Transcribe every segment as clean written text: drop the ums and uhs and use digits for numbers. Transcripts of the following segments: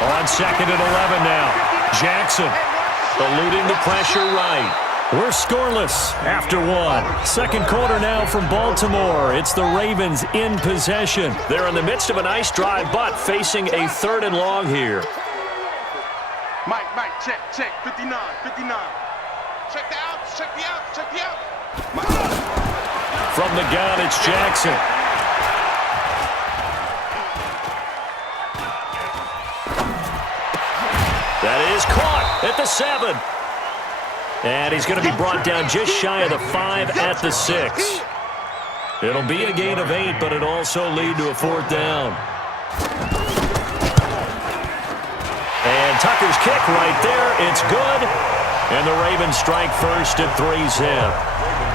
On 2nd and 11 now. Jackson eluding the pressure right. We're scoreless after one. Second quarter now from Baltimore. It's the Ravens in possession. They're in the midst of a nice drive, but facing a 3rd and long here. Mike, check, 59. Check the out. From the gun, it's Jackson. That is caught at the 7. And he's going to be brought down just shy of the 5 at the 6. It'll be a gain of 8, but it'll also lead to a 4th down. And Tucker's kick right there. It's good. And the Ravens strike first at 3-zip.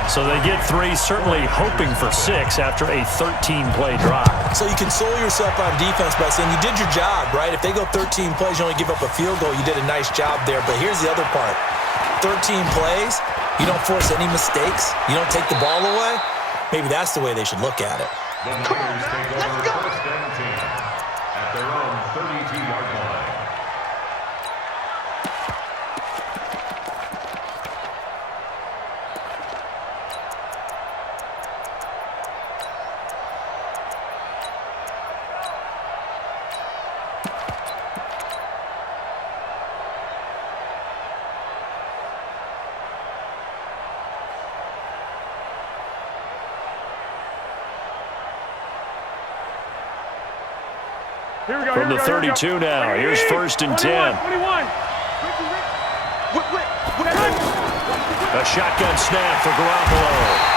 So they get 3, certainly hoping for 6 after a 13-play drive. So you console yourself on defense by saying you did your job, right? If they go 13 plays, you only give up a field goal, you did a nice job there. But here's the other part. 13 plays, you don't force any mistakes, you don't take the ball away. Maybe that's the way they should look at it. Come on, let's go. At their own 32-yard line. From the 32 now, here's 1st and 10. 21. A shotgun snap for Garoppolo.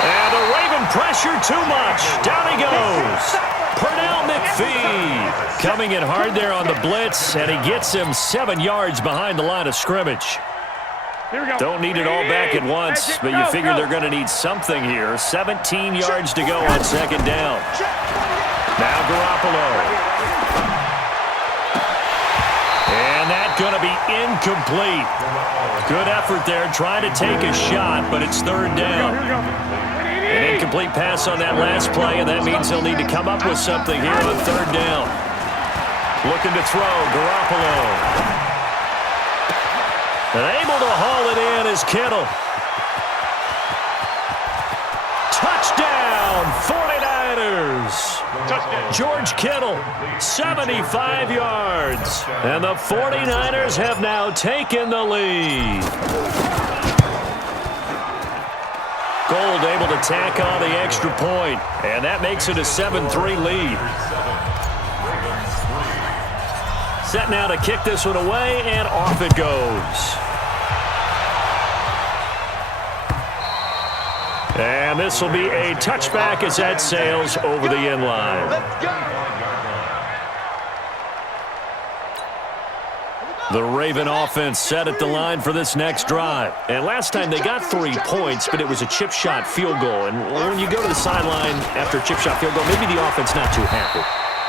And the Raven pressure too much. Down he goes. Pernell McPhee coming in hard there on the blitz, and he gets him 7 yards behind the line of scrimmage. Don't need it all back at once, but you figure they're going to need something here. 17 yards to go on 2nd down. Now Garoppolo. And that's going to be incomplete. Good effort there trying to take a shot, but it's 3rd down. An incomplete pass on that last play, and that means they'll need to come up with something here on 3rd down. Looking to throw, Garoppolo. And able to haul it in is Kittle. Touchdown, 49ers. George Kittle, 75 yards. And the 49ers have now taken the lead. Gold able to tack on the extra point, and that makes it a 7-3 lead. Set now to kick this one away, and off it goes. And this will be a touchback as that sails over the end line. The Raven offense set at the line for this next drive. And last time they got 3 points, but it was a chip shot field goal. And when you go to the sideline after a chip shot field goal, maybe the offense not too happy.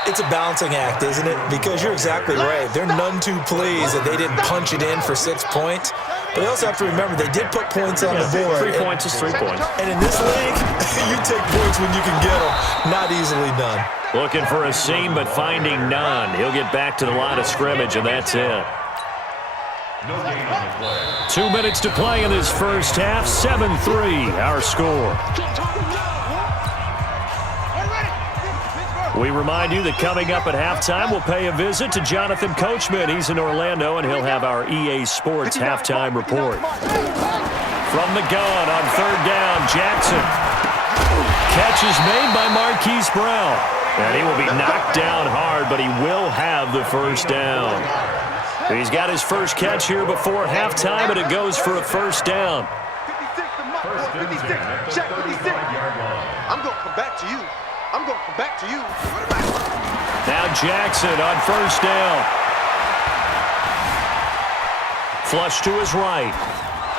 It's a balancing act, isn't it? Because you're exactly right. They're none too pleased that they didn't punch it in for 6 points. But they also have to remember they did put points on the board. 3 points is 3 points. And in this league, you take points when you can get them. Not easily done. Looking for a seam, but finding none. He'll get back to the line of scrimmage, and that's it. 2 minutes to play in this first half. 7-3, our score. We remind you that coming up at halftime, we'll pay a visit to Jonathan Coachman. He's in Orlando, and he'll have our EA Sports halftime report. From the gun on 3rd down, Jackson. Catch is made by Marquise Brown. And he will be knocked down hard, but he will have the 1st down. He's got his first catch here before halftime, and it goes for a 1st down. 56. Check 56. I'm going to come back to you. I'm going to come back to you. Now Jackson on 1st down. Flush to his right.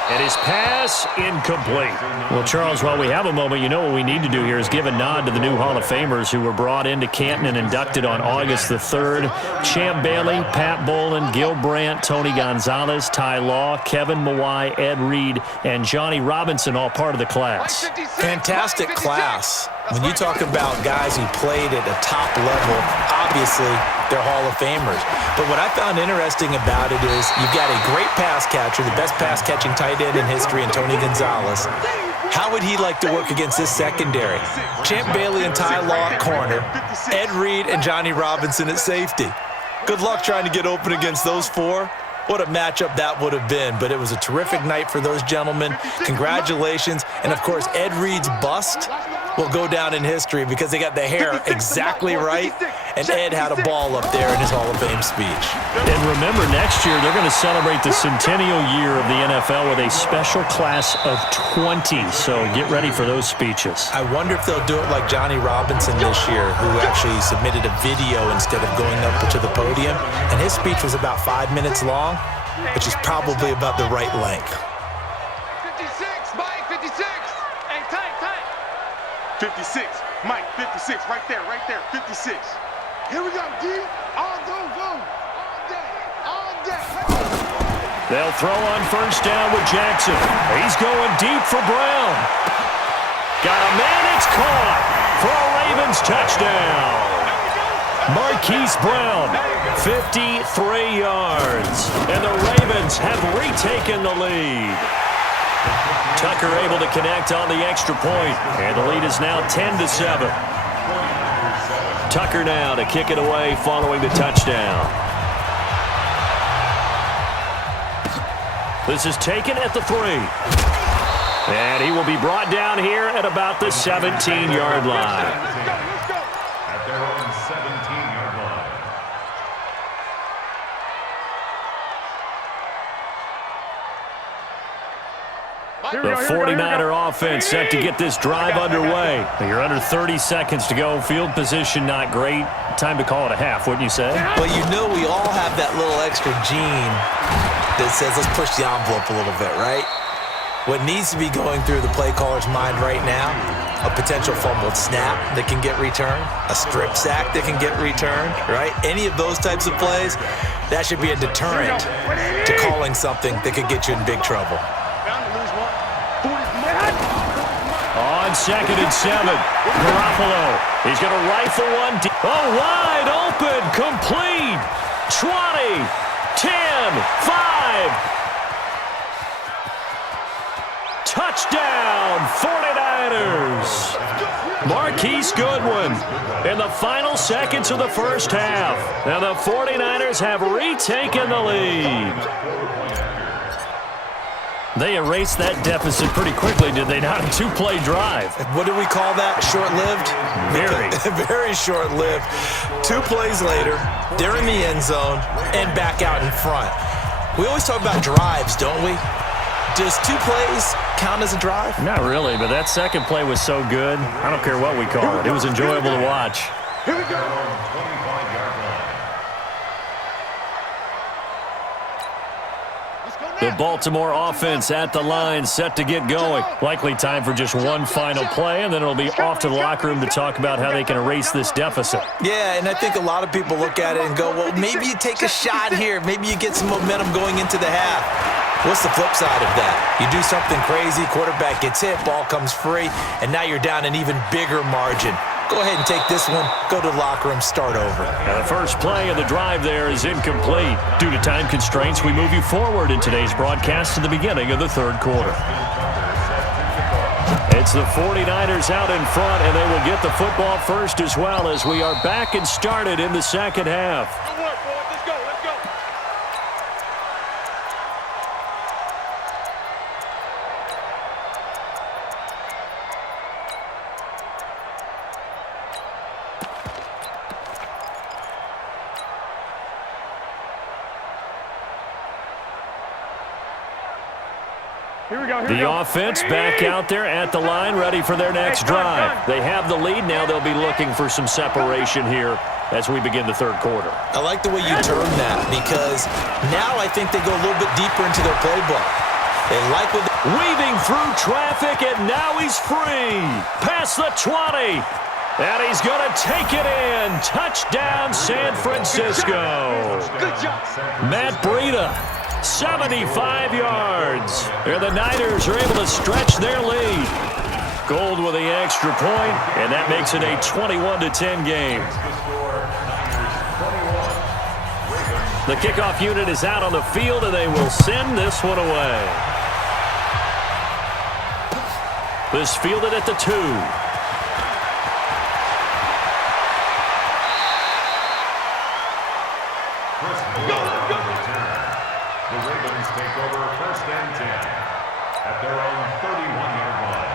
And his pass incomplete. Well, Charles, while we have a moment, you know what we need to do here is give a nod to the new Hall of Famers who were brought into Canton and inducted on August the 3rd. Champ Bailey, Pat Bolin, Gil Brandt, Tony Gonzalez, Ty Law, Kevin Mawai, Ed Reed, and Johnny Robinson, all part of the class. Fantastic class. When you talk about guys who played at a top level, obviously they're Hall of Famers. But what I found interesting about it is you've got a great pass catcher, the best pass-catching tight end in history, and Tony Gonzalez. How would he like to work against this secondary? Champ Bailey and Ty Law at corner, Ed Reed and Johnny Robinson at safety. Good luck trying to get open against those four. What a matchup that would have been. But it was a terrific night for those gentlemen. Congratulations. And, of course, Ed Reed's bust will go down in history because they got the hair exactly right, and Ed had a ball up there in his Hall of Fame speech. And remember, next year they're going to celebrate the centennial year of the NFL with a special class of 20, so get ready for those speeches. I wonder if they'll do it like Johnny Robinson this year, who actually submitted a video instead of going up to the podium, and his speech was about 5 minutes long, which is probably about the right length. 56, Mike, 56. Hey, tight. 56, Mike, 56, right there, 56. Here we go, D. All day. They'll throw on first down with Jackson. He's going deep for Brown. Got a man, it's caught for a Ravens touchdown. Marquise Brown, 53 yards. And the Ravens have retaken the lead. Tucker able to connect on the extra point, and the lead is now 10-7. Tucker now to kick it away following the touchdown. This is taken at the 3. And he will be brought down here at about the 17-yard line. At their own 17-yard line. The 49er offense set to get this drive underway. You're under 30 seconds to go. Field position not great. Time to call it a half, wouldn't you say? Well, you know we all have that little extra gene that says let's push the envelope a little bit, right? What needs to be going through the play caller's mind right now, a potential fumbled snap that can get returned, a strip sack that can get returned, right? Any of those types of plays, that should be a deterrent to calling something that could get you in big trouble. On 2nd and 7, Garoppolo. He's going to rifle one deep. Oh, wide open, complete. 20, 10, 5. Touchdown, 49ers. Marquise Goodwin in the final seconds of the first half. Now the 49ers have retaken the lead. They erased that deficit pretty quickly, did they not? A 2-play drive. What do we call that? Short-lived? Very. Very short-lived. 2 plays later, they're in the end zone and back out in front. We always talk about drives, don't we? Does 2 plays count as a drive? Not really, but that second play was so good. I don't care what we call it. It was enjoyable to watch. Here we go. The Baltimore offense at the line, set to get going. Likely time for just one final play, and then it'll be off to the locker room to talk about how they can erase this deficit. Yeah, and I think a lot of people look at it and go, well, maybe you take a shot here. Maybe you get some momentum going into the half. What's the flip side of that? You do something crazy, quarterback gets hit, ball comes free, and now you're down an even bigger margin. Go ahead and take this one, go to the locker room, start over. Now the first play of the drive there is incomplete. Due to time constraints, we move you forward in today's broadcast to the beginning of the third quarter. It's the 49ers out in front, and they will get the football first as well as we are back and started in the second half. Good work, boys. Let's go. The offense back out there at the line, ready for their next drive. They have the lead. Now they'll be looking for some separation here as we begin the third quarter. I like the way you term that because now I think they go a little bit deeper into their playbook. They like what weaving through traffic, and now he's free. Past the 20. And he's going to take it in. Touchdown, San Francisco. Good job. Matt Breida. 75 yards. And the Niners are able to stretch their lead. Gold with the extra point, and that makes it a 21-10 game. The kickoff unit is out on the field, and they will send this one away. This fielded at the 2. The Ravens take over 1st and 10 at their own 31-yard line.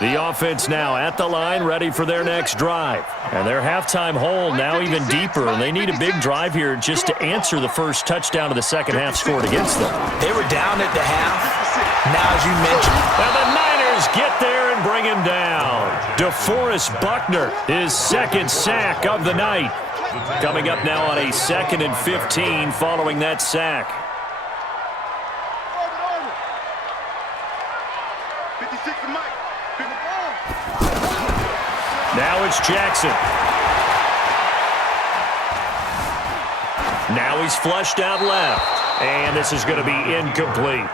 The offense now at the line, ready for their next drive. And their halftime hole now even deeper, and they need a big drive here just to answer the first touchdown of the second half scored against them. They were down at the half. Now, as you mentioned. And the Niners get there and bring him down. DeForest Buckner, his second sack of the night. Coming up now on a 2nd and 15 following that sack. 56 to Mike. Now it's Jackson. Now he's flushed out left. And this is going to be incomplete.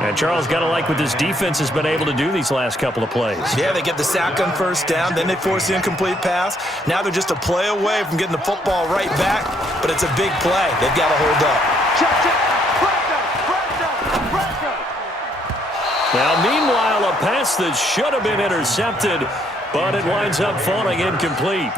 And Charles, got to like what this defense has been able to do these last couple of plays. Yeah, they get the sack on 1st down, then they force the incomplete pass. Now they're just a play away from getting the football right back, but it's a big play. They've got to hold up. Now, meanwhile, a pass that should have been intercepted, but it winds up falling incomplete.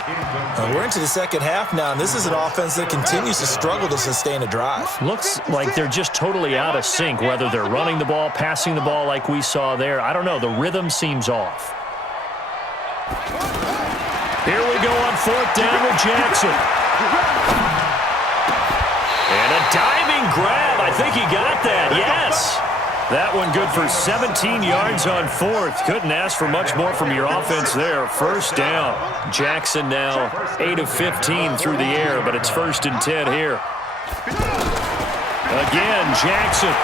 We're into the second half now, and this is an offense that continues to struggle to sustain a drive. Looks like they're just totally out of sync, whether they're running the ball, passing the ball like we saw there. I don't know. The rhythm seems off. Here we go on 4th down with Jackson. And a diving grab. I think he got that. Yes. That one good for 17 yards on 4th. Couldn't ask for much more from your offense there. 1st down. Jackson now 8 of 15 through the air, but it's 1st and 10 here. Again, Jackson.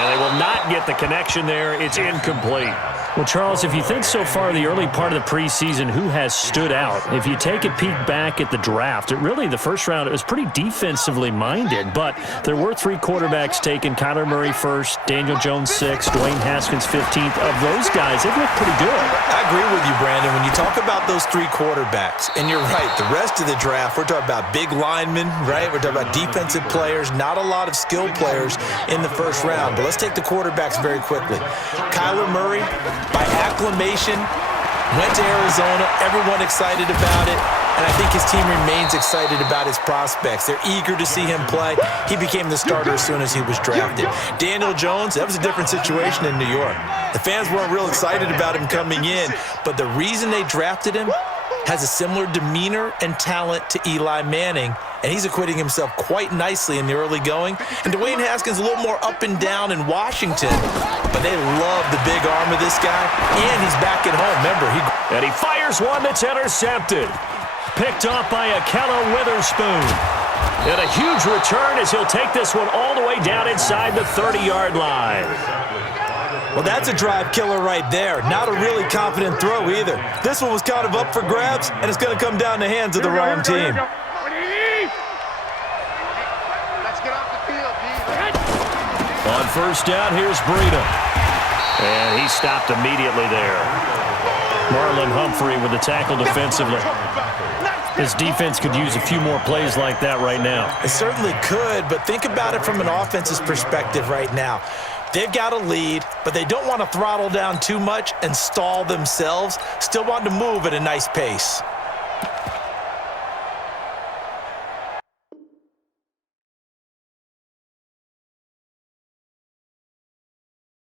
And they will not get the connection there. It's incomplete. Well, Charles, if you think so far the early part of the preseason, who has stood out? If you take a peek back at the draft, the first round, it was pretty defensively minded, but there were 3 quarterbacks taken. Kyler Murray 1st, Daniel Jones 6th, Dwayne Haskins 15th. Of those guys, they've looked pretty good. I agree with you, Brandon. When you talk about those 3 quarterbacks, and you're right, the rest of the draft, we're talking about big linemen, right? We're talking about defensive players, not a lot of skilled players in the first round. But let's take the quarterbacks very quickly. Kyler Murray, by acclamation, went to Arizona. Everyone excited about it. And I think his team remains excited about his prospects. They're eager to see him play. He became the starter as soon as he was drafted. Daniel Jones, that was a different situation in New York. The fans weren't real excited about him coming in, but the reason they drafted him has a similar demeanor and talent to Eli Manning, and he's acquitting himself quite nicely in the early going. And Dwayne Haskins a little more up and down in Washington, but they love the big arm of this guy, and he's back at home. Remember, and he fires one that's intercepted. Picked off by Akella Witherspoon. And a huge return as he'll take this one all the way down inside the 30-yard line. Well, that's a drive killer right there. Not a really confident throw either. This one was kind of up for grabs, and it's going to come down the hands of the wrong team. Let's get off the field, On 1st down, here's Breida. And he stopped immediately there. Marlon Humphrey with the tackle defensively. This defense could use a few more plays like that right now. It certainly could, but think about it from an offense's perspective right now. They've got a lead, but they don't want to throttle down too much and stall themselves. Still want to move at a nice pace.